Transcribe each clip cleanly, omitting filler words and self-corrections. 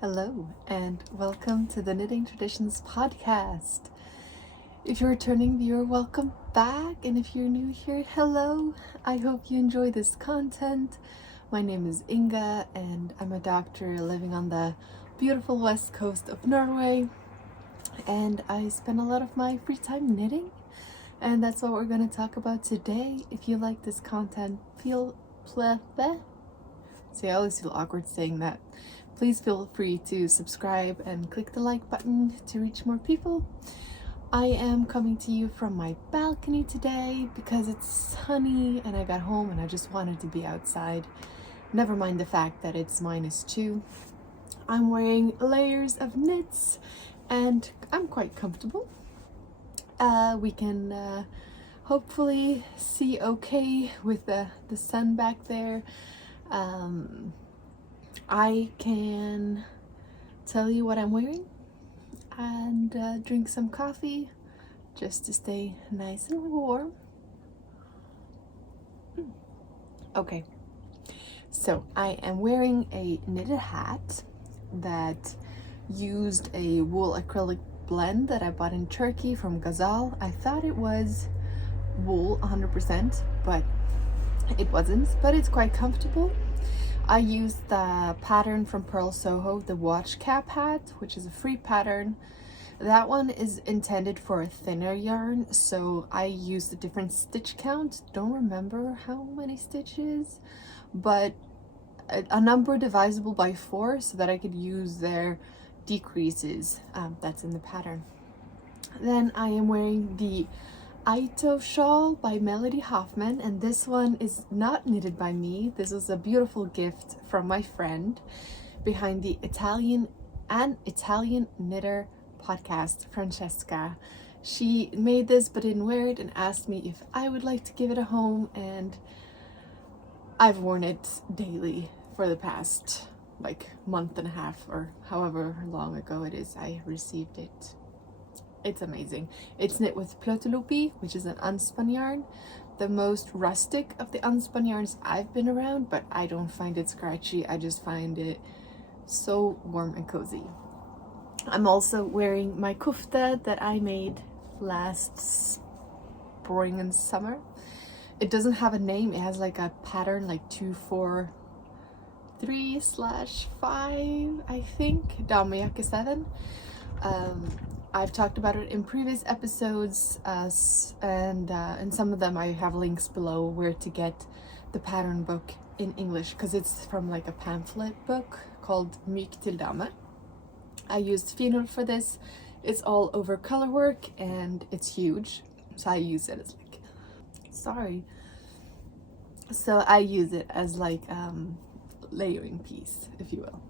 Hello, and welcome to the Knitting Traditions Podcast. If you're a returning viewer, welcome back, and if you're new here, hello. I hope you enjoy this content. My name is Inga, and I'm a doctor living on the beautiful west coast of Norway, and I spend a lot of my free time knitting, and that's what we're going to talk about today. If you like this content, I always feel awkward saying that. Please feel free to subscribe and click the like button to reach more people. I am coming to you from my balcony today because it's sunny and I got home and I just wanted to be outside. Never mind the fact that it's -2. I'm wearing layers of knits and I'm quite comfortable. We can hopefully see okay with the sun back there. I can tell you what I'm wearing and drink some coffee just to stay nice and warm. Okay, so I am wearing a knitted hat that used a wool acrylic blend that I bought in Turkey from Gazzal. I thought it was wool 100%, but it wasn't, but it's quite comfortable. I used the pattern from Purl Soho, the watch cap hat, which is a free pattern. That one is intended for a thinner yarn, so I used a different stitch count. Don't remember how many stitches, but a number divisible by 4 so that I could use their decreases that's in the pattern. Then I am wearing the Aito shawl by Melody Hoffman, and this one is not knitted by me. This is a beautiful gift from my friend behind the Italian knitter podcast, Francesca. She made this but didn't wear it and asked me if I would like to give it a home, and I've worn it daily for the past month and a half or however long ago it is I received it. It's amazing. It's knit with plötulopi, which is an unspun yarn, the most rustic of the unspun yarns I've been around, but I don't find it scratchy. I just find it so warm and cozy. I'm also wearing my Kofte that I made last spring and summer. It doesn't have a name. It has like a pattern like 243/5, I think. Damejake 7. I've talked about it in previous episodes, and some of them I have links below where to get the pattern book in English, because it's from like a pamphlet book called Myk til dame. I used finull for this. It's all over colorwork and it's huge, so I use it as layering piece, if you will.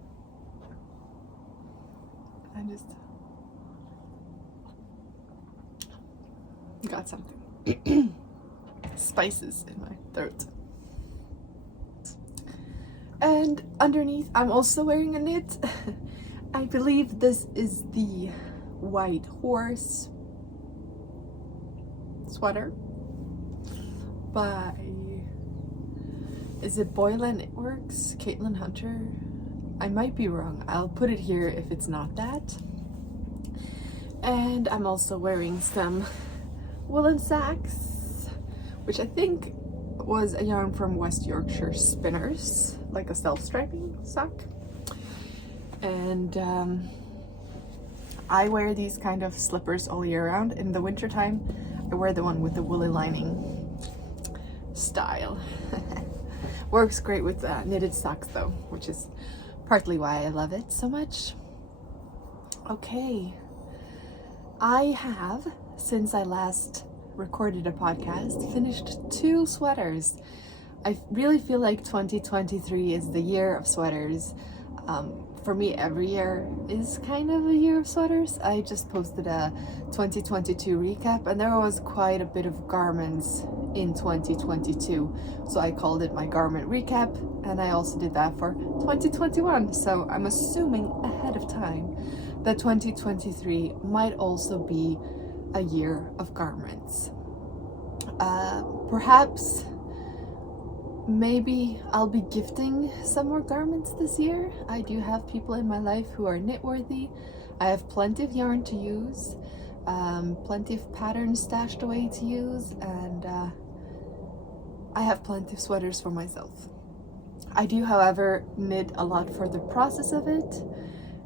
I just got something spices in my throat. And underneath I'm also wearing a knit. I believe this is the Whitehorse sweater by, is it Boylan Knitworks, Caitlin Hunter? I might be wrong. I'll put it here if it's not that. And I'm also wearing some woolen sacks, which I think was a yarn from West Yorkshire Spinners, like a self-striping sock. And I wear these kind of slippers all year round. In the winter time, I wear the one with the woolly lining style. Works great with knitted socks though, which is partly why I love it so much. Okay, I have, since I last recorded a podcast, finished 2 sweaters. I really feel like 2023 is the year of sweaters. For me, every year is kind of a year of sweaters. I just posted a 2022 recap, and there was quite a bit of garments in 2022, so I called it my garment recap, and I also did that for 2021, so I'm assuming ahead of time that 2023 might also be a year of garments. Perhaps maybe I'll be gifting some more garments this year. I do have people in my life who are knit worthy. I have plenty of yarn to use, plenty of patterns stashed away to use, and I have plenty of sweaters for myself. I do, however, knit a lot for the process of it,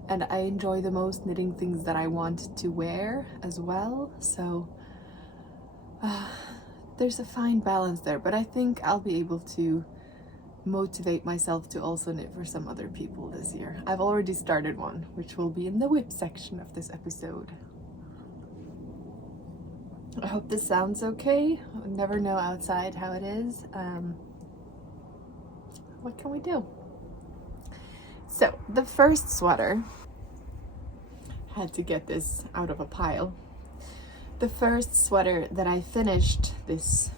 and I enjoy the most knitting things that I want to wear as well. So there's a fine balance there, but I think I'll be able to motivate myself to also knit for some other people this year. I've already started one, which will be in the whip section of this episode. I hope this sounds okay. I never know outside how it is. What can we do? So the first sweater, had to get this out of a pile. The first sweater that I finished this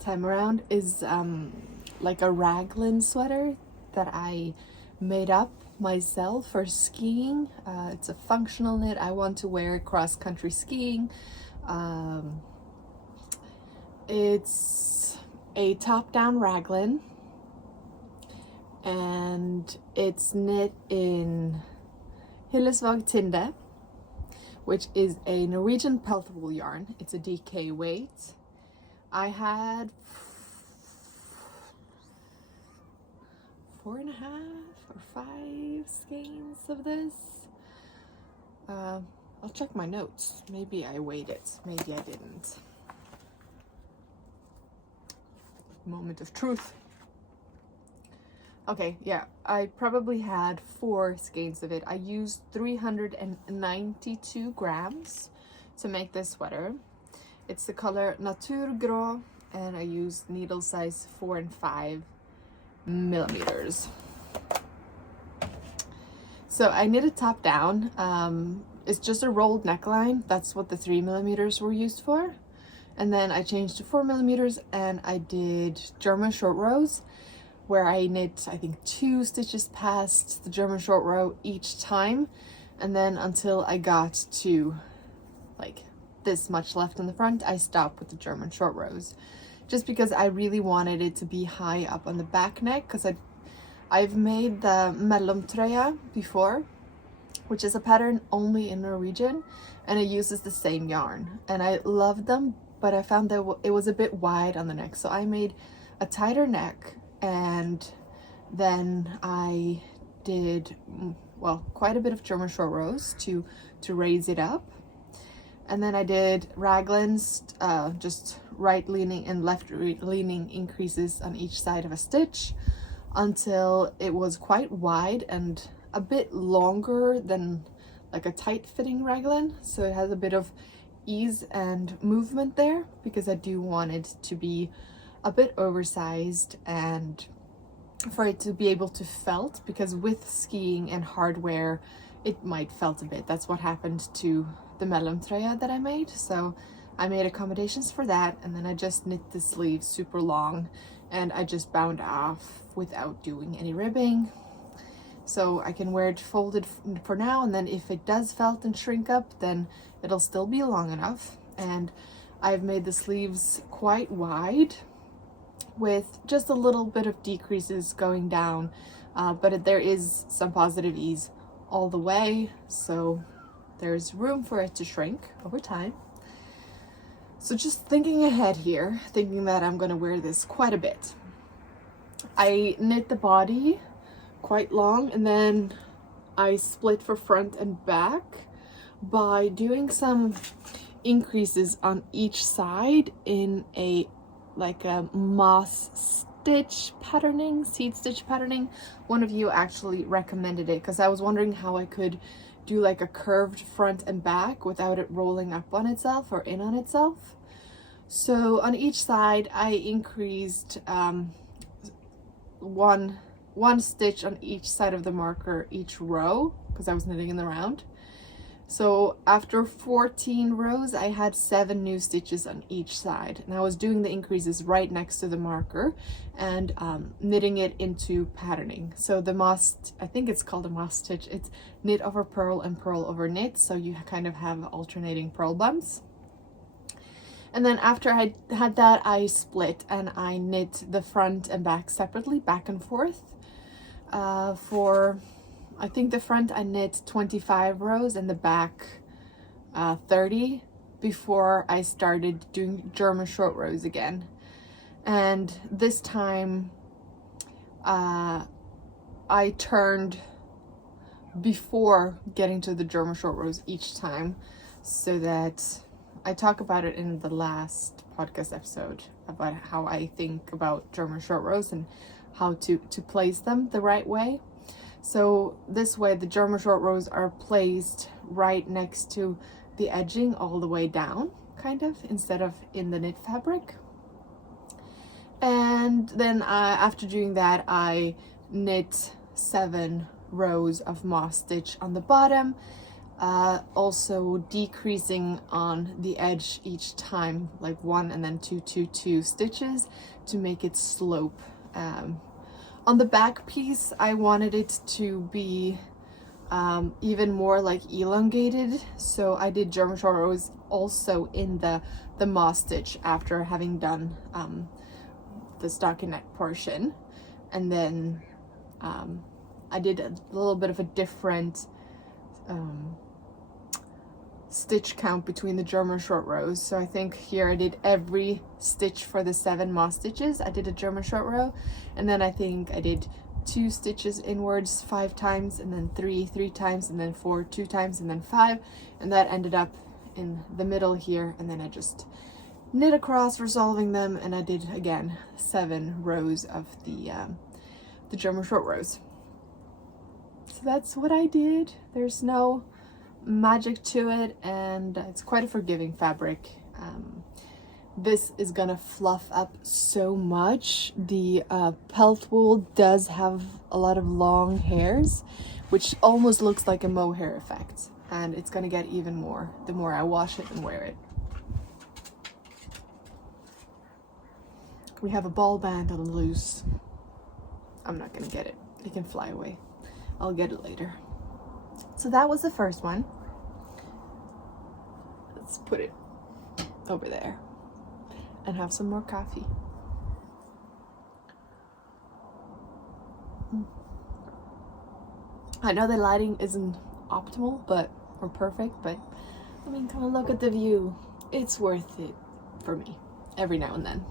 time around is like a raglan sweater that I made up myself for skiing. It's a functional knit I want to wear cross-country skiing. It's a top-down raglan, and it's knit in tinde, which is a Norwegian pelt wool yarn. It's a DK weight. I had 4.5 or 5 skeins of this. I'll check my notes. Maybe I weighed it, maybe I didn't. Moment of truth. Okay, yeah, I probably had 4 skeins of it. I used 392 grams to make this sweater. It's the color naturgrå, and I used needle size 4 and 5 millimeters. So I knitted top down. It's just a rolled neckline. That's what the 3 millimeters were used for. And then I changed to 4 millimeters, and I did German short rows, where I knit, I think, 2 stitches past the German short row each time, and then until I got to like this much left in the front, I stopped with the German short rows, just because I really wanted it to be high up on the back neck, because I've made the mellomtrøya before, which is a pattern only in Norwegian, and it uses the same yarn, and I loved them, but I found that it was a bit wide on the neck, so I made a tighter neck. And then I did, well, quite a bit of German short rows to raise it up. And then I did raglans, just right leaning and left leaning increases on each side of a stitch until it was quite wide and a bit longer than like a tight fitting raglan. So it has a bit of ease and movement there, because I do want it to be a bit oversized and for it to be able to felt, because with skiing and hardware it might felt a bit. That's what happened to the mellomtrøya that I made, so I made accommodations for that. And then I just knit the sleeves super long, and I just bound off without doing any ribbing, so I can wear it folded for now, and then if it does felt and shrink up, then it'll still be long enough. And I've made the sleeves quite wide with just a little bit of decreases going down, but there is some positive ease all the way, so there's room for it to shrink over time. So just thinking ahead here, thinking that I'm going to wear this quite a bit, I knit the body quite long, and then I split for front and back by doing some increases on each side in a moss stitch patterning, seed stitch patterning. One of you actually recommended it, because I was wondering how I could do like a curved front and back without it rolling up on itself or in on itself. So on each side I increased one stitch on each side of the marker each row, because I was knitting in the round. So after 14 rows, I had 7 new stitches on each side, and I was doing the increases right next to the marker and knitting it into patterning. So the moss, I think it's called a moss stitch, it's knit over purl and purl over knit, so you kind of have alternating purl bumps. And then after I had that, I split and I knit the front and back separately, back and forth. For, I think the front I knit 25 rows and the back 30 before I started doing German short rows again. And this time I turned before getting to the German short rows each time, so that I talk about it in the last podcast episode about how I think about German short rows and how to place them the right way. So this way the German short rows are placed right next to the edging all the way down, kind of, instead of in the knit fabric. And then after doing that, I knit 7 rows of moss stitch on the bottom, also decreasing on the edge each time, like 1 and then 2, 2, 2 stitches to make it slope. On the back piece, I wanted it to be even more like elongated, so I did German short rows also in the moss stitch after having done the stockinette portion. And then I did a little bit of a different stitch count between the German short rows. So I think here I did every stitch for the 7 moss stitches. I did a German short row, and then I think I did 2 stitches inwards 5 times, and then 3 times, and then 4 2 times, and then 5, and that ended up in the middle here. And then I just knit across, resolving them, and I did again 7 rows of the German short rows. So that's what I did. There's no magic to it, and it's quite a forgiving fabric. This is gonna fluff up so much. The pelt wool does have a lot of long hairs, which almost looks like a mohair effect, and it's gonna get even more the more I wash it and wear it. We have a ball band on loose. I'm not gonna get it. It can fly away. I'll get it later. So that was the first one. Let's put it over there and have some more coffee. I know the lighting isn't optimal, or perfect, but I mean, come and look at the view. It's worth it for me every now and then.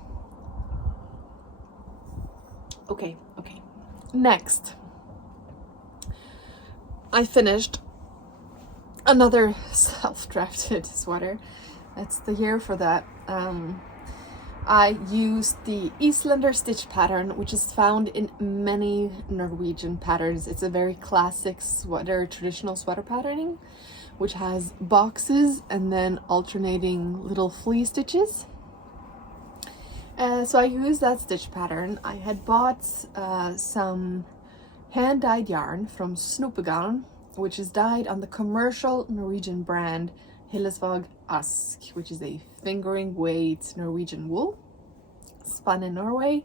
Okay. Next, I finished another self-drafted sweater. That's the year for that. I used the Eastender stitch pattern, which is found in many Norwegian patterns. It's a very classic sweater, traditional sweater patterning, which has boxes and then alternating little flea stitches. So I used that stitch pattern. I had bought some hand-dyed yarn from Snopegarn, which is dyed on the commercial Norwegian brand Hillesvåg Ask, which is a fingering weight Norwegian wool, spun in Norway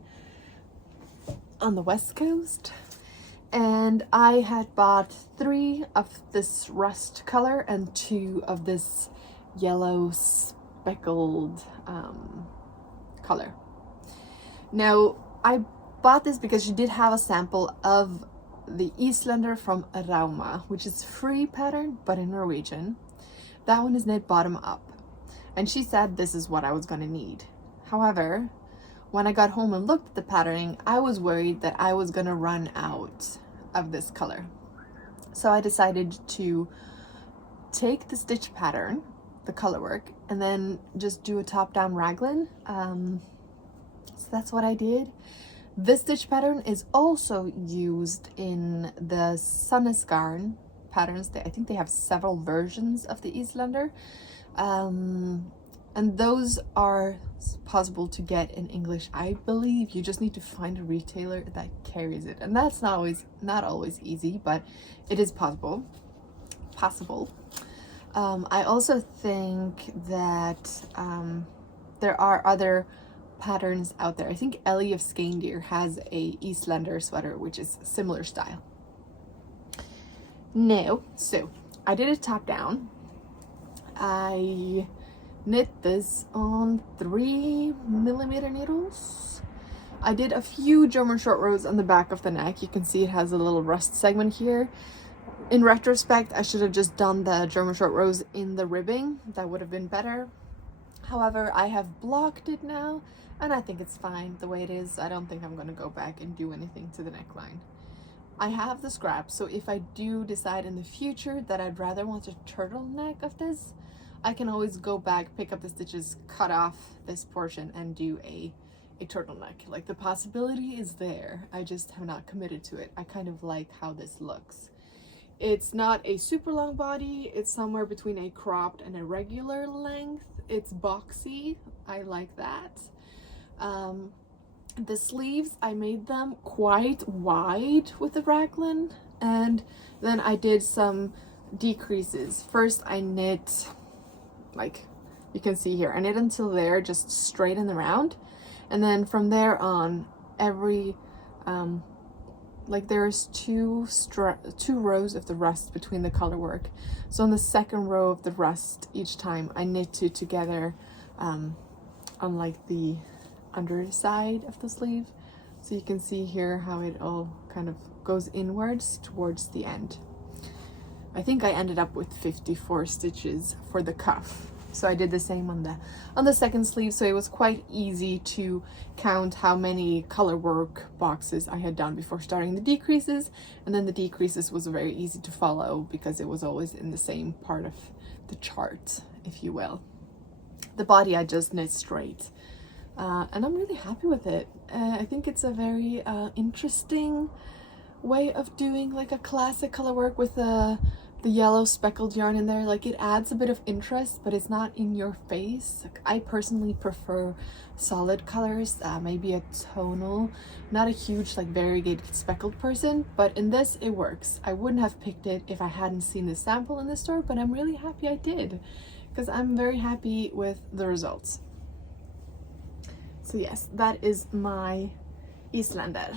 on the west coast. And I had bought 3 of this rust color and 2 of this yellow speckled color. Now, I bought this because she did have a sample of the Eastender from Rauma, which is free pattern, but in Norwegian. That one is knit bottom up. And she said this is what I was going to need. However, when I got home and looked at the patterning, I was worried that I was going to run out of this color. So I decided to take the stitch pattern, the color work, and then just do a top-down raglan. So that's what I did. This stitch pattern is also used in the Sannesgarn patterns. I think they have several versions of the Eastender. And those are possible to get in English, I believe. You just need to find a retailer that carries it. And that's not always easy, but it is possible. I also think that there are other patterns out there. I think Ellie of Skandir has a Eastender sweater, which is similar style. Now, so I did a top down. I knit this on 3mm needles. I did a few German short rows on the back of the neck. You can see it has a little rust segment here. In retrospect, I should have just done the German short rows in the ribbing. That would have been better. However, I have blocked it now, and I think it's fine the way it is. I don't think I'm going to go back and do anything to the neckline. I have the scrap, so if I do decide in the future that I'd rather want a turtleneck of this, I can always go back, pick up the stitches, cut off this portion, and do a turtleneck. Like, the possibility is there. I just have not committed to it. I kind of like how this looks. It's not a super long body. It's somewhere between a cropped and a regular length. It's boxy. I like that. The sleeves, I made them quite wide with the raglan, and then I did some decreases. First, I knit, like you can see here, I knit until there, just straight in the round, and then from there on, every like there's two rows of the rust between the color work. So on the second row of the rust, each time I knit two together on like the underside of the sleeve. So you can see here how it all kind of goes inwards towards the end. I think I ended up with 54 stitches for the cuff. So I did the same on the second sleeve, so it was quite easy to count how many color work boxes I had done before starting the decreases, and then the decreases was very easy to follow because it was always in the same part of the chart, if you will. The body I just knit straight, and I'm really happy with it. I think it's a very interesting way of doing like a classic color work with the yellow speckled yarn in there. Like, it adds a bit of interest, but it's not in your face. Like, I personally prefer solid colors, maybe a tonal. Not a huge like variegated speckled person, but in this it works. I wouldn't have picked it if I hadn't seen the sample in the store, but I'm really happy I did, because I'm very happy with the results. So yes, that is my Eastender.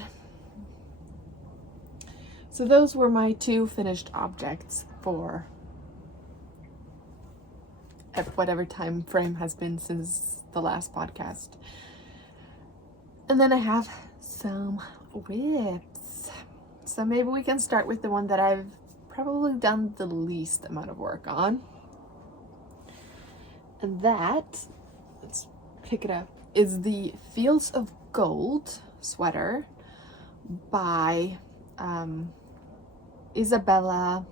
So those were my two finished objects for whatever time frame has been since the last podcast. And then I have some whips. So maybe we can start with the one that I've probably done the least amount of work on. And that, let's pick it up, is the Fields of Gold sweater by Isabella.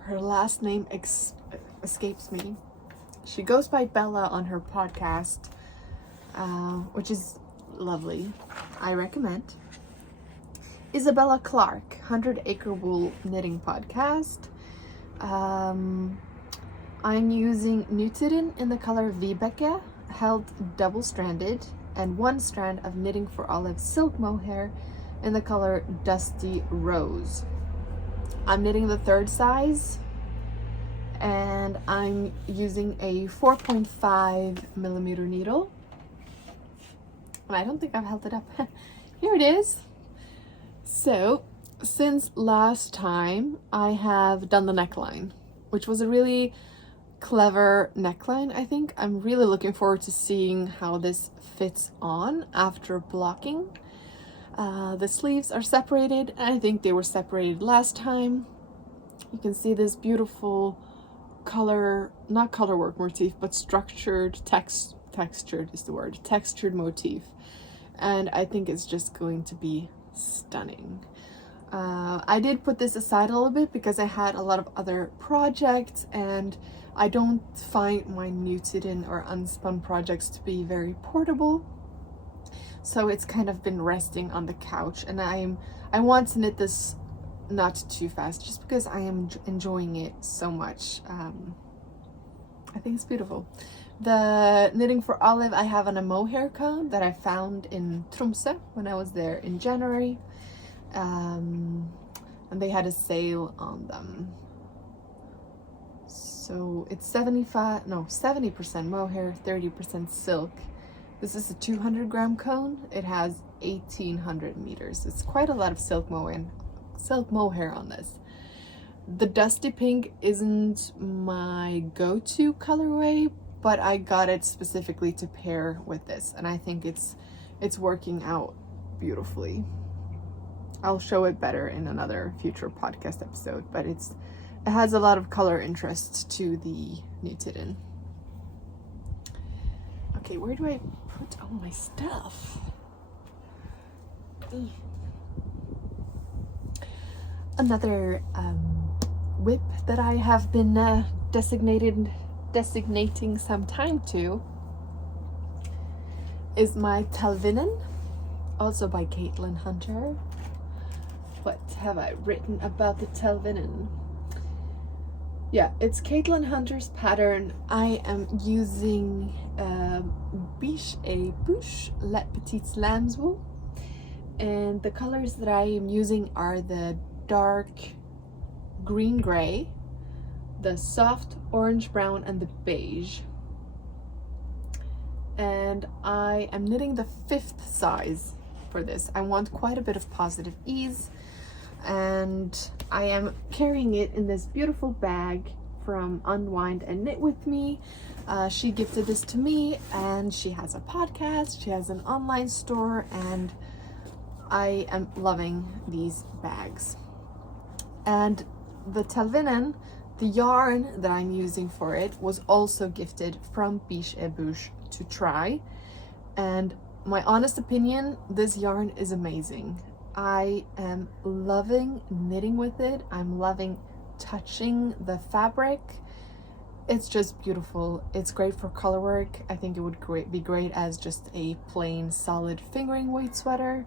Her last name escapes me. She goes by Bella on her podcast, which is lovely. I recommend. Isabella Clark, 100 Acre Wool Knitting Podcast. I'm using nutiden in the color vibeke, held double-stranded, and one strand of Knitting for Olive silk mohair in the color Dusty Rose. I'm knitting the third size, and I'm using a 4.5mm needle. And I don't think I've held it up. Here it is. So, since last time, I have done the neckline, which was a really clever neckline, I think. I'm really looking forward to seeing how this fits on after blocking. The sleeves are separated, and I think they were separated last time. You can see this beautiful color, not color work motif, but textured is the word, textured motif. And I think it's just going to be stunning. I did put this aside a little bit because I had a lot of other projects, and I don't find my nutiden or unspun projects to be very portable. So it's kind of been resting on the couch, and I want to knit this not too fast just because I am enjoying it so much. I think it's beautiful. The Knitting for Olive I have on a mohair cone that I found in Tromsø when I was there in January, and they had a sale on them. So it's 70% mohair, 30% silk. This is a 200 gram cone. It has 1800 meters. It's quite a lot of silk mohair on this. The dusty pink isn't my go-to colorway, but I got it specifically to pair with this, and I think it's working out beautifully. I'll show it better in another future podcast episode, but it has a lot of color interest to the nutiden. Okay, where do I put all my stuff? Another whip that I have been designating some time to is my Talvinen, also by Caitlin Hunter. What have I written about the Talvinen? Yeah, it's Caitlin Hunter's pattern. I am using būches let petites lambswool, and the colors that I am using are the dark green gray, the soft orange brown, and the beige. And I am knitting the 5th size for this. I want quite a bit of positive ease, and I am carrying it in this beautiful bag from Unwind and Knit With Me. She gifted this to me, and she has a podcast, she has an online store, and I am loving these bags. And the Talvinen, the yarn that I'm using for it, was also gifted from biches to try, and my honest opinion, this yarn is amazing. I am loving knitting with it. I'm loving touching the fabric. It's just beautiful. It's great for color work. I think it would be great as just a plain solid fingering weight sweater.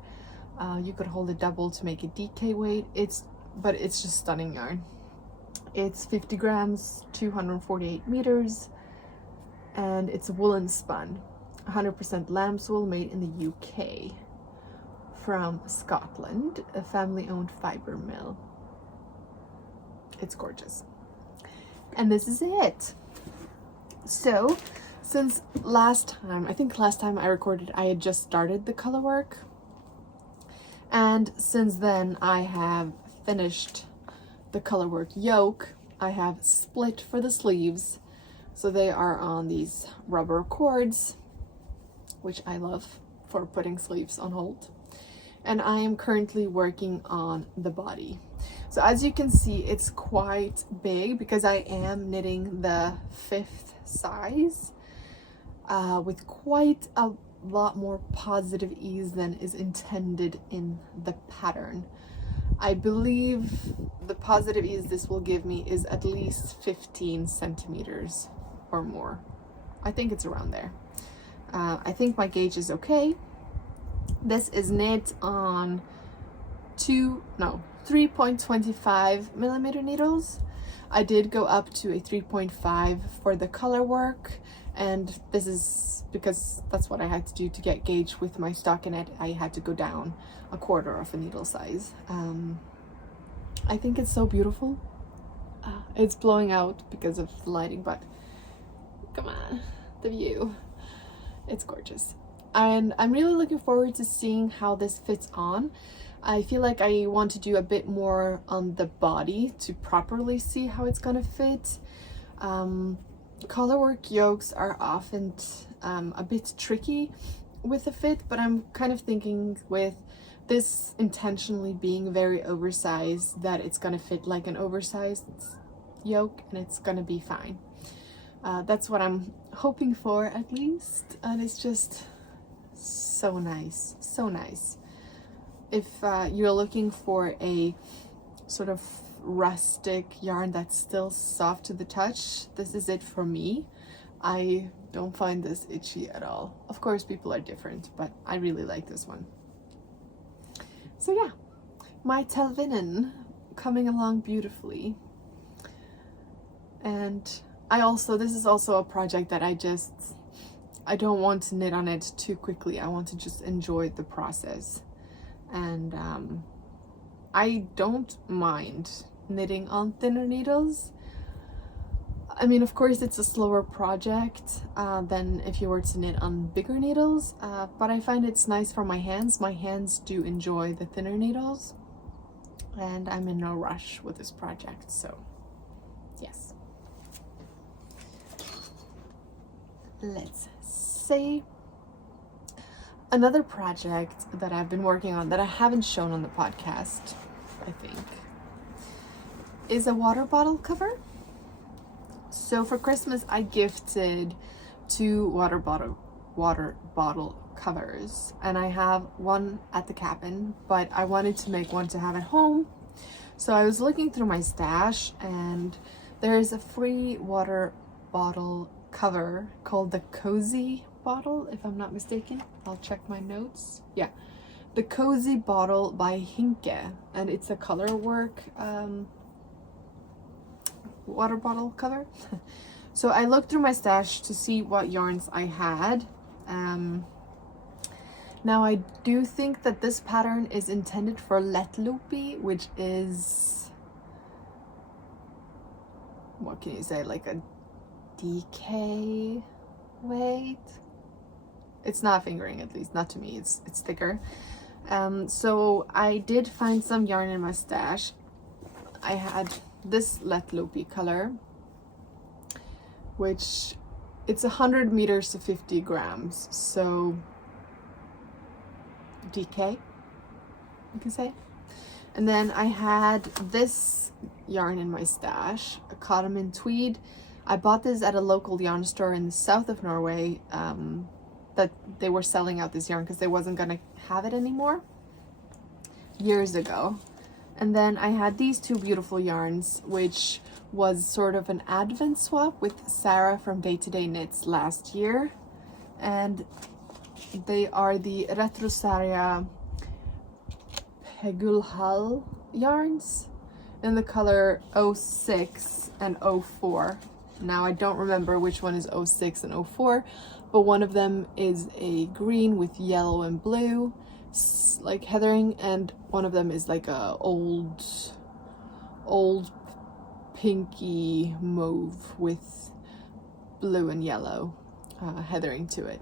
You could hold it double to make it DK weight. But it's just stunning yarn. It's 50 grams, 248 meters, and it's woolen spun. 100% lamb's wool, made in the UK from Scotland, a family-owned fiber mill. It's gorgeous. And this is it. So, since last time I recorded, I had just started the color work. And since then, I have finished the color work yoke. I have split for the sleeves. So they are on these rubber cords, which I love for putting sleeves on hold. And I am currently working on the body. So as you can see, it's quite big because I am knitting the 5th size with quite a lot more positive ease than is intended in the pattern. I believe the positive ease this will give me is at least 15 centimeters or more. I think it's around there. I think my gauge is okay. This is knit on 3.25 millimeter needles. I did go up to a 3.5 for the color work, and this is because that's what I had to do to get gauge with my stockinette. I had to go down a quarter of a needle size. I think it's so beautiful. It's blowing out because of the lighting, but come on, the view. It's gorgeous. And I'm really looking forward to seeing how this fits on. I feel like I want to do a bit more on the body to properly see how it's gonna fit. Colorwork yokes are often a bit tricky with the fit, but I'm kind of thinking with this intentionally being very oversized that it's gonna fit like an oversized yoke and it's gonna be fine. That's what I'm hoping for, at least, and it's just so nice, so nice. If you're looking for a sort of rustic yarn that's still soft to the touch, this is it for me. I don't find this itchy at all. Of course, people are different, but I really like this one. So yeah, my Talvinen coming along beautifully. And this is also a project that I don't want to knit on it too quickly. I want to just enjoy the process. And I don't mind knitting on thinner needles. I mean, of course, it's a slower project than if you were to knit on bigger needles, but I find it's nice for my hands. My hands do enjoy the thinner needles. and I'm in no rush with this project, so yes. Let's see. Another project that I've been working on that I haven't shown on the podcast, I think, is a water bottle cover. So for Christmas, I gifted 2 water bottle covers, and I have one at the cabin, but I wanted to make one to have at home. So I was looking through my stash, and there is a free water bottle cover called the Cozy Bottle, if I'm not mistaken. I'll check my notes. Yeah, the Cozy Bottle by Hinke, and it's a colorwork water bottle cover. So I looked through my stash to see what yarns I had. Now I do think that this pattern is intended for letloopy, which is, what can you say, like a DK weight. It's not fingering, at least not to me. It's thicker. So I did find some yarn in my stash. I had this letloopy color, which it's 100 meters to 50 grams, so DK, you can say. And then I had this yarn in my stash, a cotton tweed. I bought this at a local yarn store in the south of Norway, that they were selling out this yarn because they wasn't gonna have it anymore years ago. And then I had these 2 beautiful yarns, which was sort of an advent swap with Sarah from Day to Day Knits last year, and they are the Retrosaria Pegulhal yarns in the color 06 and 04. Now I don't remember which one is 06 and 04, but one of them is a green with yellow and blue, like heathering, and one of them is like a old pinky mauve with blue and yellow heathering to it.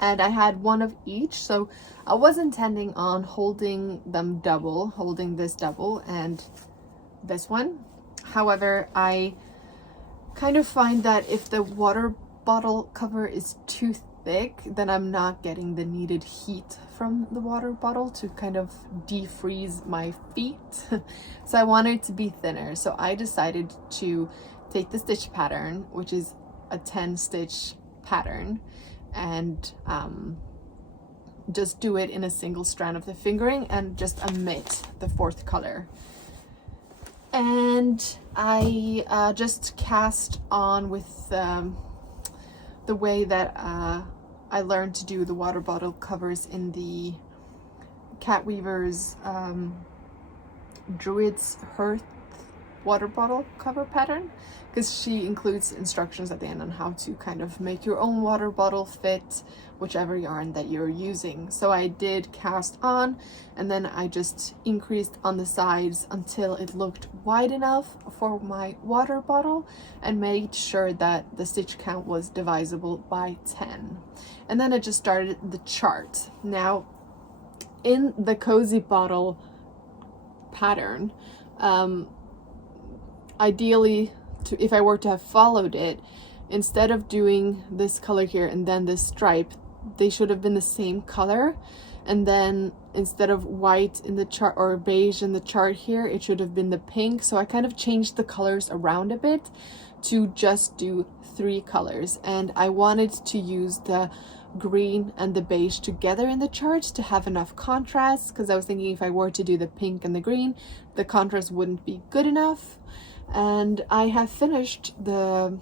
And I had one of each, so I was intending on holding them double, holding this double and this one. However, I kind of find that if the water bottle cover is too thick, then I'm not getting the needed heat from the water bottle to kind of defreeze my feet. So I wanted it to be thinner, so I decided to take the stitch pattern, which is a 10 stitch pattern, and just do it in a single strand of the fingering and just omit the 4th color. And I just cast on with the way that I learned to do the water bottle covers in the Cat Weaver's Druid's Hearth water bottle cover pattern, because she includes instructions at the end on how to kind of make your own water bottle fit whichever yarn that you're using. So I did cast on, and then I just increased on the sides until it looked wide enough for my water bottle, and made sure that the stitch count was divisible by 10. And then I just started the chart. Now in the Cozy Bottle pattern, ideally, if I were to have followed it, instead of doing this color here and then this stripe, they should have been the same color. And then instead of white in the chart or beige in the chart here, it should have been the pink. So I kind of changed the colors around a bit to just do 3 colors. And I wanted to use the green and the beige together in the chart to have enough contrast, because I was thinking if I were to do the pink and the green, the contrast wouldn't be good enough. And I have finished the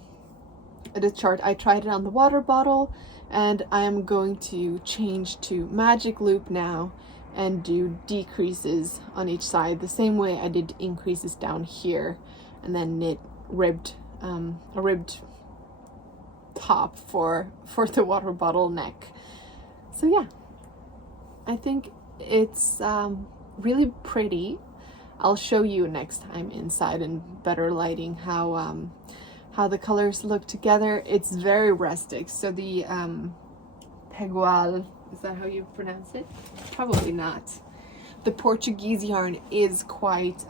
chart. I tried it on the water bottle, and I am going to change to magic loop now and do decreases on each side the same way I did increases down here, and then knit a ribbed top for the water bottle neck. So yeah, I think it's really pretty. I'll show you next time inside in better lighting how the colors look together. It's very rustic. So the pegual, is that how you pronounce it? Probably not. the Portuguese yarn is quite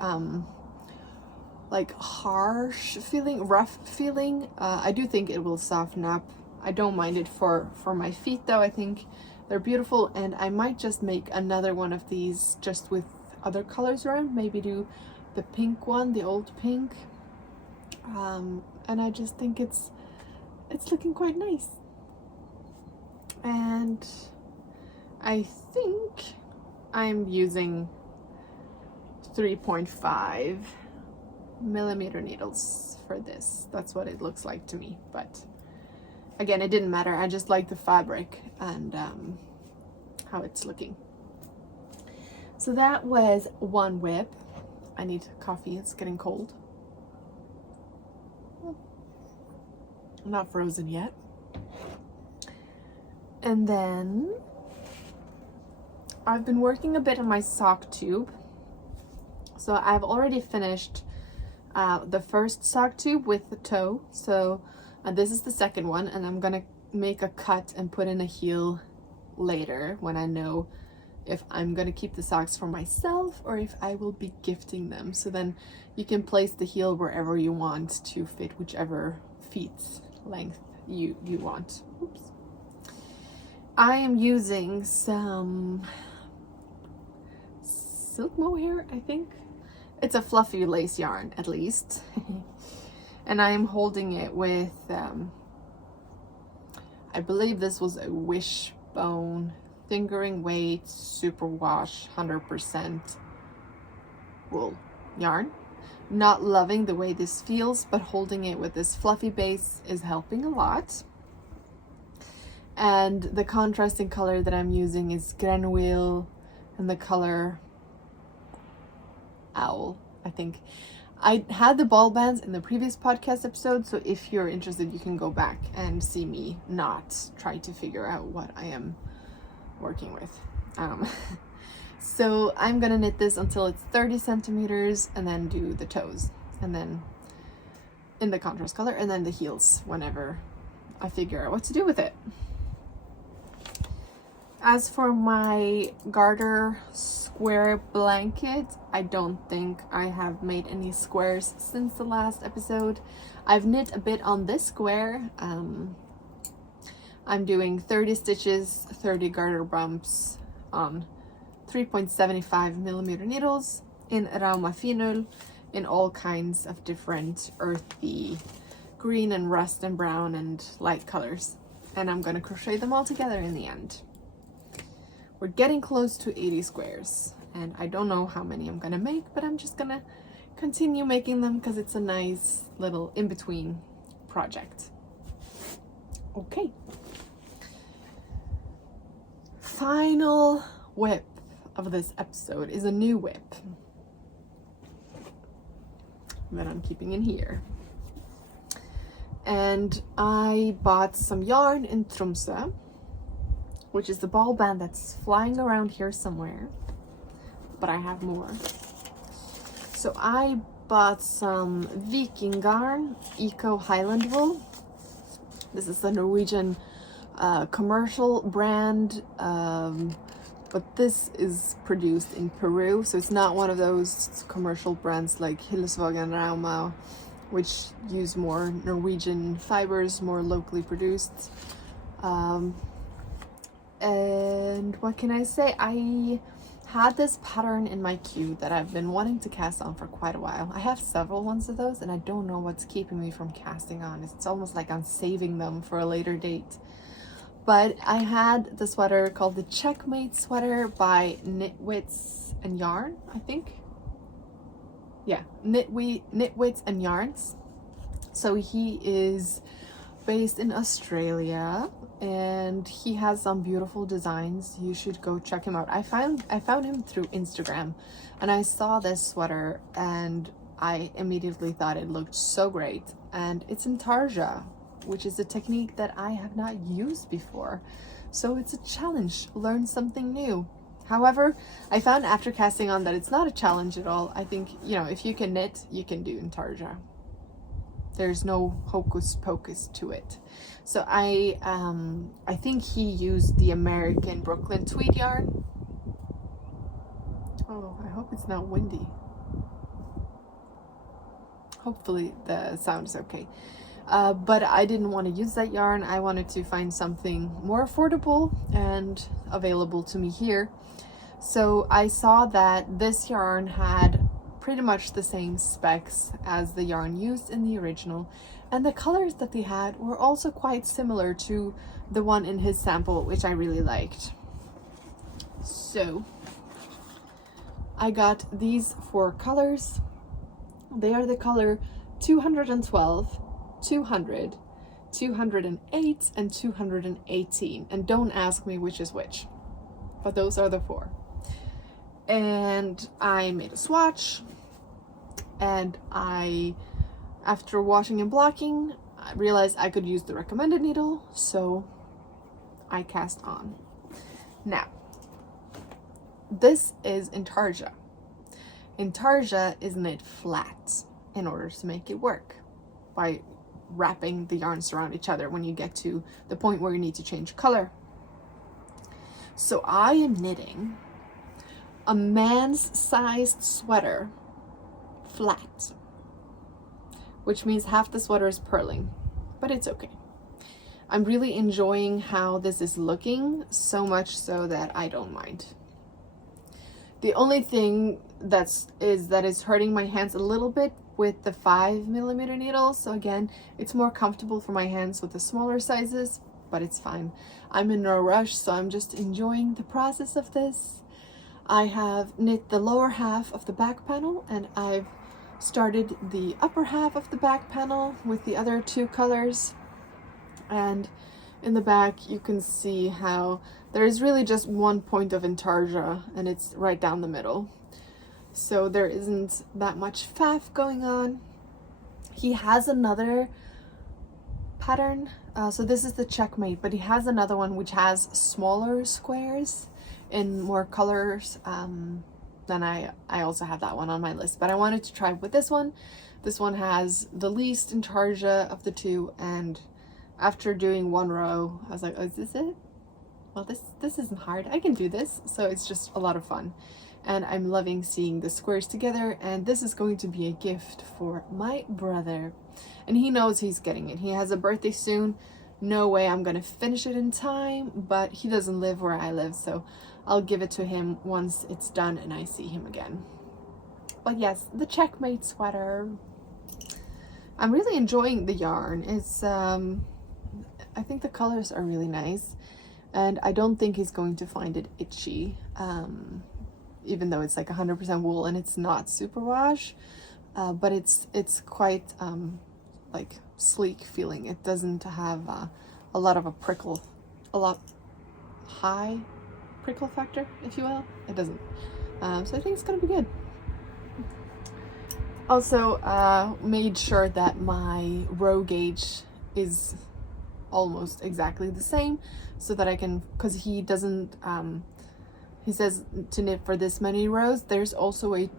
like harsh feeling, rough feeling. I do think it will soften up. I don't mind it for my feet though. I think they're beautiful, and I might just make another one of these just with other colors around. Maybe do the pink one, the old pink. And I just think it's looking quite nice. And I think I'm using 3.5 millimeter needles for this. That's what it looks like to me, but again, it didn't matter. I just like the fabric and how it's looking. So that was one whip. I need coffee, it's getting cold. Not frozen yet. And then I've been working a bit on my sock tube. So I've already finished the first sock tube with the toe. So this is the second one, and I'm gonna make a cut and put in a heel later when I know if I'm gonna keep the socks for myself or if I will be gifting them. So then you can place the heel wherever you want to fit whichever feet length you want. Oops. I am using some silk mohair, I think. It's a fluffy lace yarn, at least. And I am holding it with, I believe this was a wishbone fingering weight superwash 100% wool yarn. Not loving the way this feels, but holding it with this fluffy base is helping a lot. And the contrasting color that I'm using is grenouille and the color owl, I think. I had the ball bands in the previous podcast episode, so if you're interested, you can go back and see me not try to figure out what I am working with. So I'm gonna knit this until it's 30 centimeters and then do the toes, and then in the contrast color, and then the heels whenever I figure out what to do with it. As for my garter square blanket, I don't think I have made any squares since the last episode. I've knit a bit on this square. I'm doing 30 stitches, 30 garter bumps on 3.75 millimeter needles in Rauma finull in all kinds of different earthy green and rust and brown and light colors. And I'm gonna crochet them all together in the end. We're getting close to 80 squares, and I don't know how many I'm gonna make, but I'm just gonna continue making them because it's a nice little in-between project. Okay. Final whip of this episode is a new whip that I'm keeping in here. And I bought some yarn in Tromsø, which is the ball band that's flying around here somewhere, but I have more. So I bought some Viking yarn, Eco Highland wool. This is the Norwegian commercial brand, but this is produced in Peru, so it's not one of those commercial brands like Hillesvåg and Rauma, which use more Norwegian fibers, more locally produced. And what can I say? I had this pattern in my queue that I've been wanting to cast on for quite a while. I have several ones of those, and I don't know what's keeping me from casting on. It's almost like I'm saving them for a later date. But I had the sweater called the Checkmate sweater by Knitwits and Yarn, I think. Yeah, Knitwits and Yarns. So he is based in Australia, and he has some beautiful designs. You should go check him out. I found him through Instagram, and I saw this sweater and I immediately thought it looked so great. And it's intarsia, which is a technique that I have not used before, so it's a challenge. Learn something new. However, I found after casting on that it's not a challenge at all. I think, you know, if you can knit, you can do intarsia. There's no hocus pocus to it. So I think he used the American Brooklyn tweed yarn. Oh, I hope it's not windy. Hopefully the sound is okay. But I didn't want to use that yarn. I wanted to find something more affordable and available to me here. So I saw that this yarn had pretty much the same specs as the yarn used in the original, and the colors that they had were also quite similar to the one in his sample, which I really liked. So I got these 4 colors. They are the color 212, 200, 208, and 218. And don't ask me which is which, but those are the 4. And I made a swatch, and after washing and blocking, I realized I could use the recommended needle, so I cast on. Now, this is intarsia. Intarsia is knit flat in order to make it work by wrapping the yarns around each other when you get to the point where you need to change color. So I am knitting a man's sized sweater flat, which means half the sweater is purling, but it's okay. I'm really enjoying how this is looking, so much so that I don't mind. The only thing that is hurting my hands a little bit with the 5mm needles. So again, it's more comfortable for my hands with the smaller sizes, but it's fine. I'm in no rush, so I'm just enjoying the process of this. I have knit the lower half of the back panel, and I've started the upper half of the back panel with the other 2 colors. And in the back you can see how there is really just one point of intarsia, and it's right down the middle. So there isn't that much faff going on. He has another pattern, so this is the Checkmate, but he has another one which has smaller squares in more colors. Then I also have that one on my list, but I wanted to try with this one. This one has the least intarsia of the 2, and after doing 1 row, I was like, oh, is this it? Well, this isn't hard. I can do this. So it's just a lot of fun. And I'm loving seeing the squares together. And this is going to be a gift for my brother. And he knows he's getting it. He has a birthday soon. No way I'm going to finish it in time, but he doesn't live where I live. So I'll give it to him once it's done and I see him again. But yes, the Checkmate sweater. I'm really enjoying the yarn. It's, I think the colors are really nice, and I don't think he's going to find it itchy, even though it's like 100% wool and it's not superwash, but it's quite like sleek feeling. It doesn't have a lot of high prickle factor, if you will. It doesn't. So I think it's gonna be good. Also, made sure that my row gauge is almost exactly the same, so that I can, because he doesn't, he says to knit for this many rows. There's also a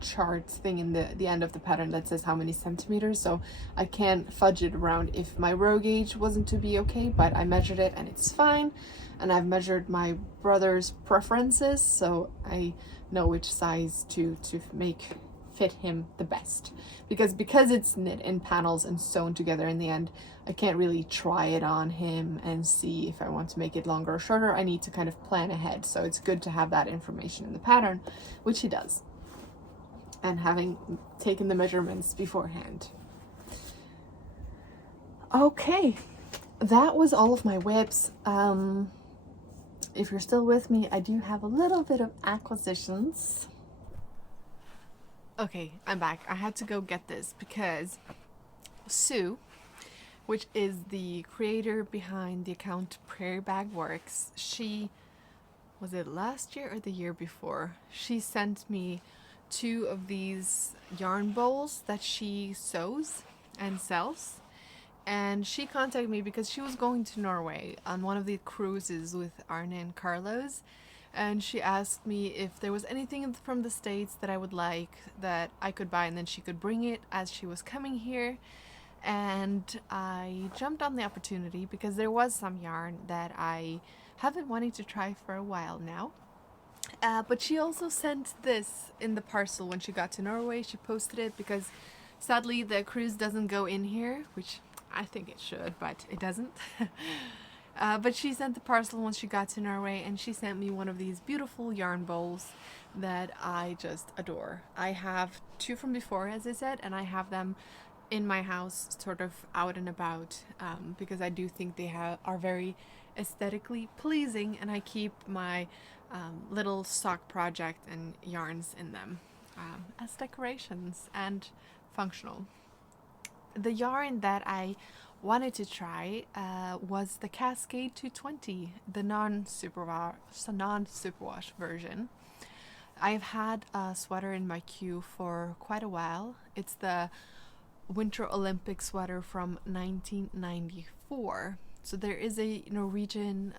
chart thing in the end of the pattern that says how many centimeters, so I can't fudge it around if my row gauge wasn't to be okay, but I measured it and it's fine. And I've measured my brother's preferences, so I know which size to make fit him the best. Because it's knit in panels and sewn together in the end, I can't really try it on him and see if I want to make it longer or shorter. I need to kind of plan ahead, so it's good to have that information in the pattern, which he does. And having taken the measurements beforehand. Okay, that was all of my whips. If you're still with me, I do have a little bit of acquisitions. Okay, I'm back. I had to go get this because Sue, which is the creator behind the account Prairie Bag Works, she, was it last year or the year before? She sent me 2 of these yarn bowls that she sews and sells. And she contacted me because she was going to Norway on one of the cruises with Arne and Carlos. And she asked me if there was anything from the States that I would like that I could buy, and then she could bring it as she was coming here. And I jumped on the opportunity because there was some yarn that I have been wanting to try for a while now. But she also sent this in the parcel when she got to Norway. She posted it because sadly the cruise doesn't go in here, which I think it should, but it doesn't. But she sent the parcel once she got to Norway, and she sent me one of these beautiful yarn bowls that I just adore. I have two from before, as I said, and I have them in my house sort of out and about because I do think they are very aesthetically pleasing, and I keep my little sock project and yarns in them as decorations and functional. The yarn that I wanted to try was the Cascade 220, the non-superwash version. I've had a sweater in my queue for quite a while. It's the Winter Olympic sweater from 1994. So there is a Norwegian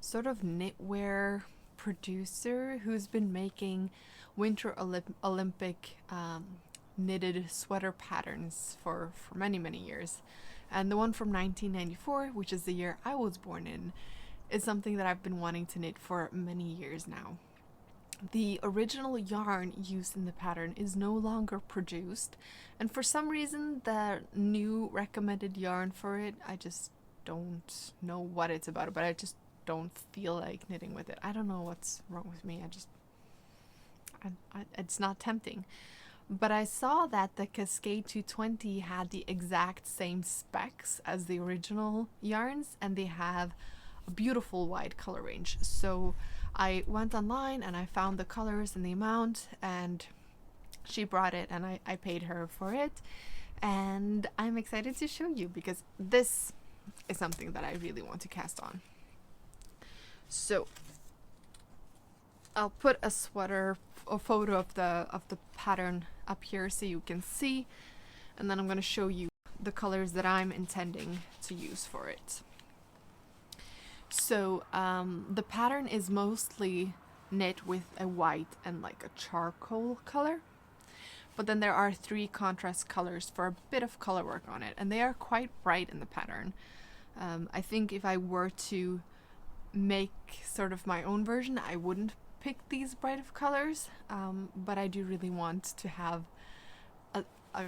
sort of knitwear producer who's been making Winter Olympic knitted sweater patterns for many years. And the one from 1994, which is the year I was born in, is something that I've been wanting to knit for many years now. The original yarn used in the pattern is no longer produced, and for some reason the new recommended yarn for it, I just don't know what it's about, but I just don't feel like knitting with it. I don't know what's wrong with me. It's not tempting. But I saw that the Cascade 220 had the exact same specs as the original yarns, and they have a beautiful wide color range. So I went online and I found the colors and the amount, and she brought it, and I paid her for it. And I'm excited to show you because this is something that I really want to cast on. So I'll put a photo of the pattern up here so you can see, and then I'm going to show you the colors that I'm intending to use for it. So the pattern is mostly knit with a white and like a charcoal color, but then there are 3 contrast colors for a bit of color work on it, and they are quite bright in the pattern. I think if I were to make sort of my own version, I wouldn't pick these bright of colors, but I do really want to have a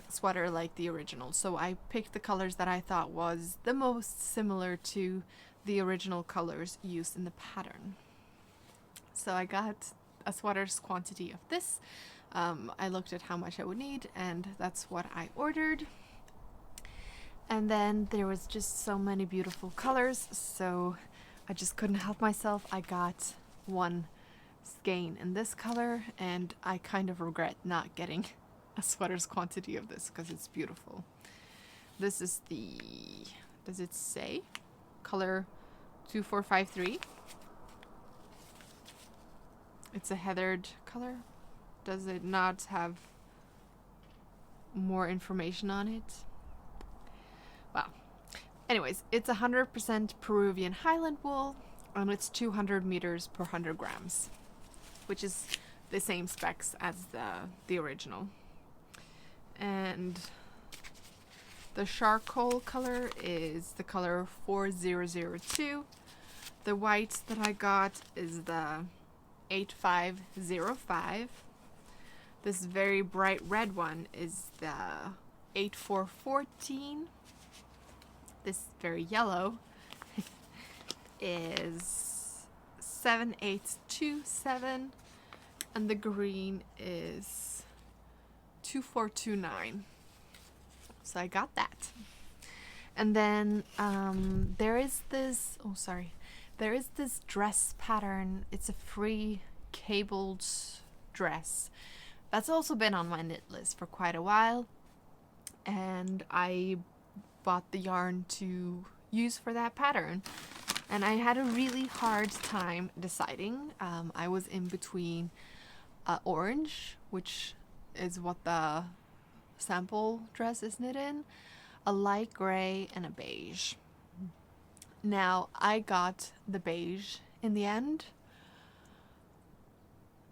sweater like the original, so I picked the colors that I thought was the most similar to the original colors used in the pattern. So I got a sweater's quantity of this. I looked at how much I would need, and that's what I ordered. And then there was just so many beautiful colors, so I just couldn't help myself. I got one skein in this color, and I kind of regret not getting a sweater's quantity of this because it's beautiful. This is the, does it say? Color 2453. It's a heathered color. Does it not have more information on it? Well, anyways, it's 100% Peruvian Highland wool, and it's 200 meters per 100 grams, which is the same specs as the original. And the charcoal color is the color 4002. The white that I got is the 8505. This very bright red one is the 8414. This very yellow is 7827, and the green is 2429. So I got that. And then there is this dress pattern. It's a free cabled dress that's also been on my knit list for quite a while, and I bought the yarn to use for that pattern, and I had a really hard time deciding. I was in between orange, which is what the sample dress is knit in, a light gray, and a beige. Now I got the beige in the end.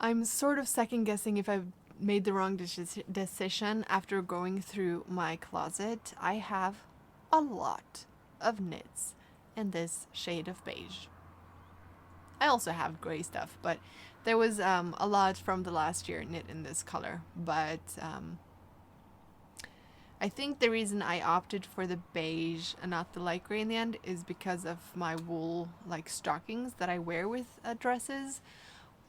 I'm sort of second guessing if I've made the wrong decision after going through my closet. I have a lot of knits in this shade of beige. I also have gray stuff, but There was a lot from the last year knit in this color, but I think the reason I opted for the beige and not the light gray in the end is because of my wool like stockings that I wear with dresses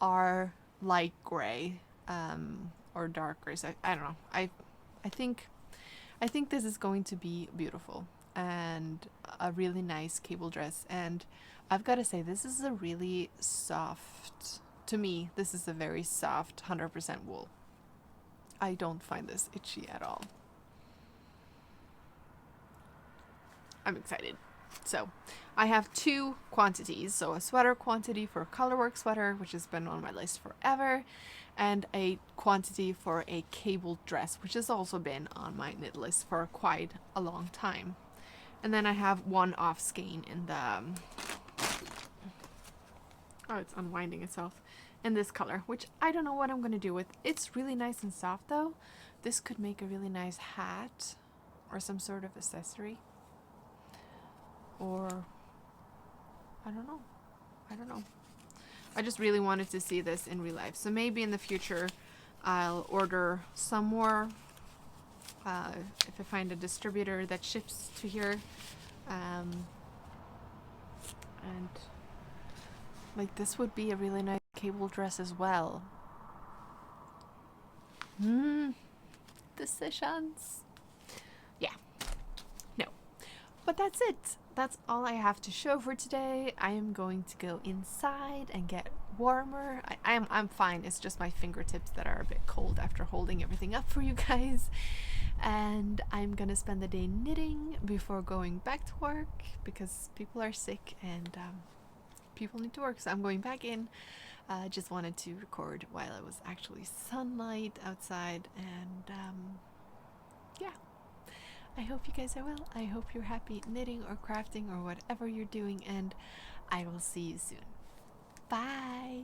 are light gray or dark gray. So I don't know. I think this is going to be beautiful and a really nice cable dress. And I've got to say, this is a really soft, to me, this is a very soft 100% wool. I don't find this itchy at all. I'm excited. So I have two quantities. So a sweater quantity for a colorwork sweater, which has been on my list forever, and a quantity for a cable dress, which has also been on my knit list for quite a long time. And then I have one off skein in the oh, it's unwinding itself, in this color, which I don't know what I'm gonna do with. It's really nice and soft though. This could make a really nice hat or some sort of accessory, or I don't know. I just really wanted to see this in real life. So maybe in the future I'll order some more if I find a distributor that ships to here. And like this would be a really nice cable dress as well. Decisions. Yeah. No. But that's it. That's all I have to show for today. I am going to go inside and get warmer. I'm fine. It's just my fingertips that are a bit cold after holding everything up for you guys. And I'm gonna spend the day knitting before going back to work because people are sick and people need to work. So I'm going back in. Just wanted to record while it was actually sunlight outside, and yeah. I hope you guys are well. I hope you're happy knitting or crafting or whatever you're doing, and I will see you soon. Bye!